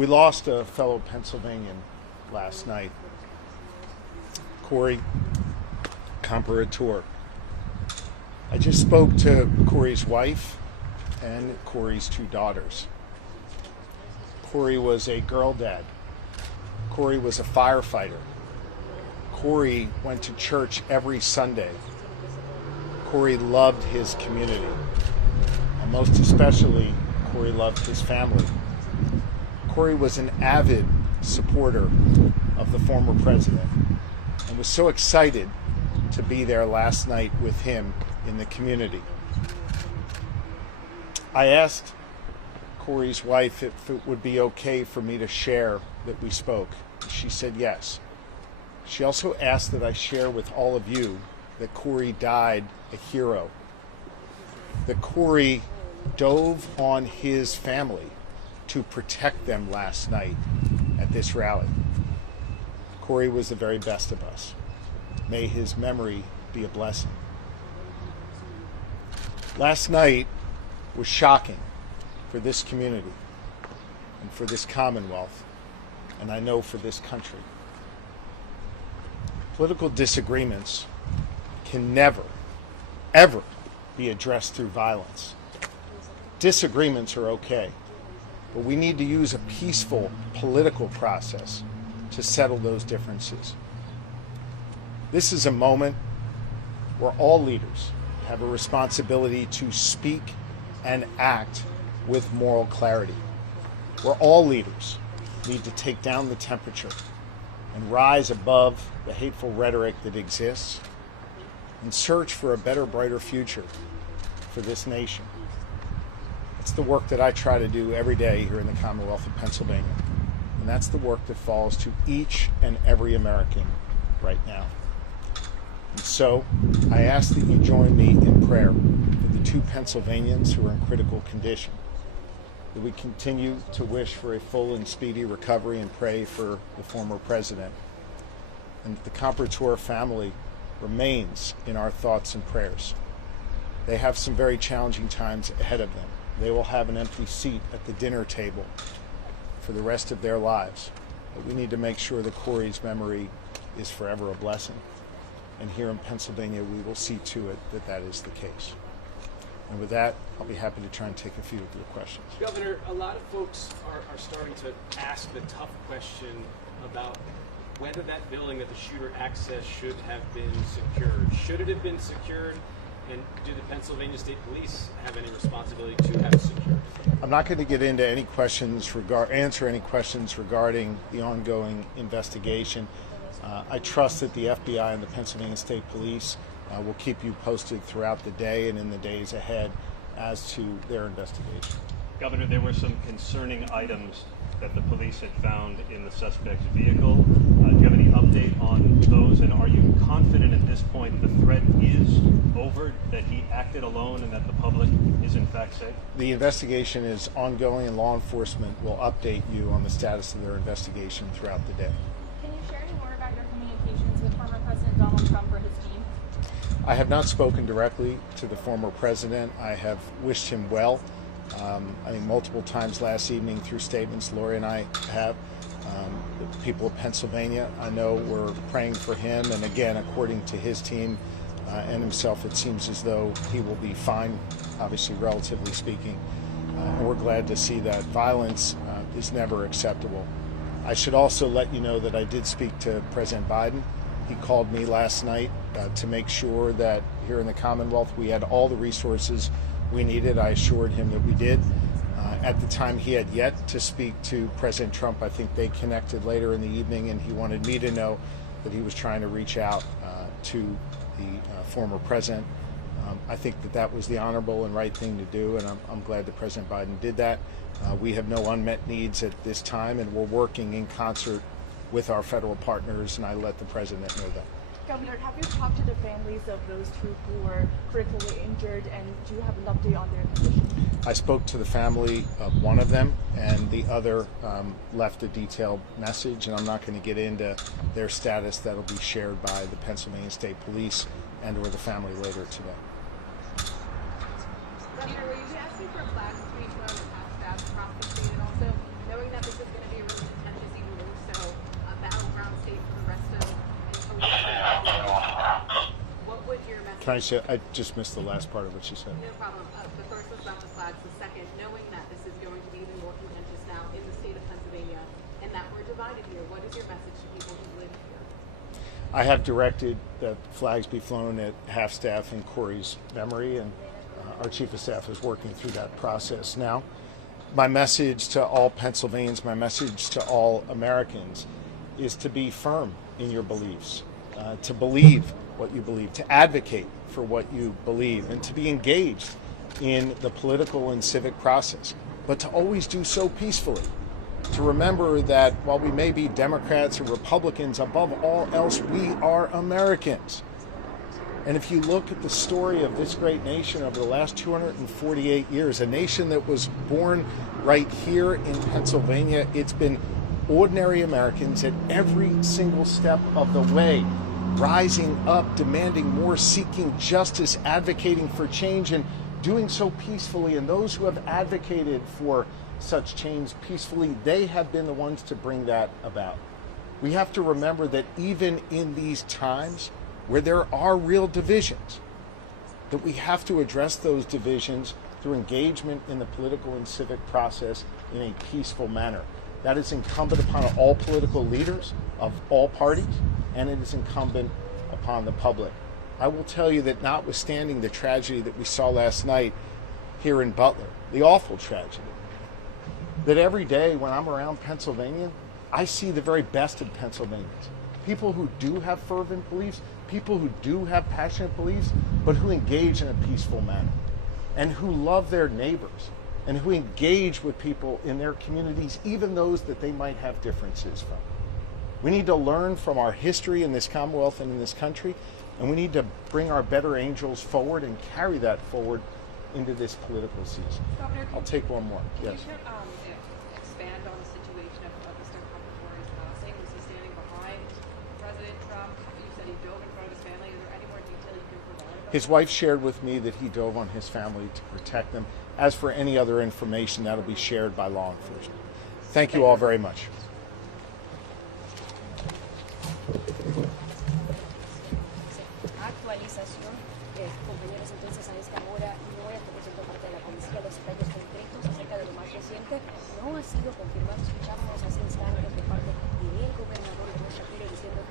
We lost a fellow Pennsylvanian last night, Corey Comperatore. I just spoke to Corey's wife and Corey's two daughters. Corey was a girl dad. Corey was a firefighter. Corey went to church every Sunday. Corey loved his community. And most especially, Corey loved his family. Corey was an avid supporter of the former president and was so excited to be there last night with him in the community. I asked Corey's wife if it would be okay for me to share that we spoke. She said yes. She also asked that I share with all of you that Corey died a hero, that Corey dove on his family to protect them last night at this rally. Corey was the very best of us. May his memory be a blessing. Last night was shocking for this community and for this Commonwealth, and I know for this country. Political disagreements can never, ever be addressed through violence. Disagreements are okay, but we need to use a peaceful political process to settle those differences. This is a moment where all leaders have a responsibility to speak and act with moral clarity, where all leaders need to take down the temperature and rise above the hateful rhetoric that exists and search for a better, brighter future for this nation. It's the work that I try to do every day here in the Commonwealth of Pennsylvania. And that's the work that falls to each and every American right now. And so I ask that you join me in prayer for the two Pennsylvanians who are in critical condition, that we continue to wish for a full and speedy recovery and pray for the former president, and that the Comperatore family remains in our thoughts and prayers. They have some very challenging times ahead of them. They will have an empty seat at the dinner table for the rest of their lives. But we need to make sure that Corey's memory is forever a blessing. And here in Pennsylvania, we will see to it that that is the case. And with that, I'll be happy to try and take a few of your questions. Governor, a lot of folks are starting to ask the tough question about whether that building that the shooter accessed should have been secured. Should it have been secured? And do the Pennsylvania State Police have any responsibility to have it secured? I'm not going to get into any questions answer any questions regarding the ongoing investigation. I trust that the FBI and the Pennsylvania State Police will keep you posted throughout the day and in the days ahead as to their investigation. Governor, there were some concerning items that the police had found in the suspect's vehicle. Do you have any update on those? And are you confident at this point the threat is over, that he acted alone and that the public is in fact safe? The investigation is ongoing and law enforcement will update you on the status of their investigation throughout the day. Can you share any more about your communications with former President Donald Trump or his team? I have not spoken directly to the former president. I have wished him well. I think multiple times last evening through statements Lori and I have. The people of Pennsylvania, I know, were praying for him, and again, according to his team and himself, it seems as though he will be fine, obviously relatively speaking, and we're glad to see that. Violence is never acceptable. I should also let you know that I did speak to President Biden. He called me last night to make sure that here in the Commonwealth we had all the resources we needed. I assured him that we did. At the time, he had yet to speak to President Trump. I think they connected later in the evening, and he wanted me to know that he was trying to reach out to the former president. I think that that was the honorable and right thing to do, and I'm glad that President Biden did that. We have no unmet needs at this time, and we're working in concert with our federal partners, and I let the president know that. Governor, have you talked to the families of those two who were critically injured, and do you have an update on their condition? I spoke to the family of one of them, and the other left a detailed message, and I'm not going to get into their status. That'll be shared by the Pennsylvania State Police and or the family later today. Governor, will you be asking for a plaque to be put on the tax tabs across the state, and also knowing that this is going to be I just missed the last part of what she said. No problem. The first was about the flags. The second, knowing that this is going to be even more contentious now in the state of Pennsylvania and that we're divided here, what is your message to people who live here? I have directed that flags be flown at half-staff in Corey's memory, and our chief of staff is working through that process now. My message to all Pennsylvanians, my message to all Americans is to be firm in your beliefs, to believe what you believe, to advocate for what you believe, and to be engaged in the political and civic process, but to always do so peacefully. To remember that while we may be Democrats or Republicans, above all else, we are Americans. And if you look at the story of this great nation over the last 248 years, a nation that was born right here in Pennsylvania, it's been ordinary Americans at every single step of the way, rising up, demanding more, seeking justice, advocating for change, and doing so peacefully. And those who have advocated for such change peacefully, they have been the ones to bring that about. We have to remember that even in these times where there are real divisions, that we have to address those divisions through engagement in the political and civic process in a peaceful manner. That is incumbent upon all political leaders of all parties, and it is incumbent upon the public. I will tell you that notwithstanding the tragedy that we saw last night here in Butler, the awful tragedy, that every day when I'm around Pennsylvania, I see the very best of Pennsylvanians. People who do have fervent beliefs, people who do have passionate beliefs, but who engage in a peaceful manner, and who love their neighbors, and who engage with people in their communities, even those that they might have differences from. We need to learn from our history in this Commonwealth and in this country, and we need to bring our better angels forward and carry that forward into this political season. Governor, I'll take one more. can Yes. you expand on the situation of Mr. Comperatore's passing? Was he standing behind President Trump? You said he dove in front of his family. Is there any more detail you can provide about His wife shared with me that he dove on his family to protect them. As for any other information, that'll be shared by law enforcement. Thank you all very much. Actualización, compañeros, entonces a esta hora no está por parte de la policía los detalles concretos acerca de lo más reciente. No ha sido confirmado, escuchamos hace instantes de parte del gobernador Shapiro diciendo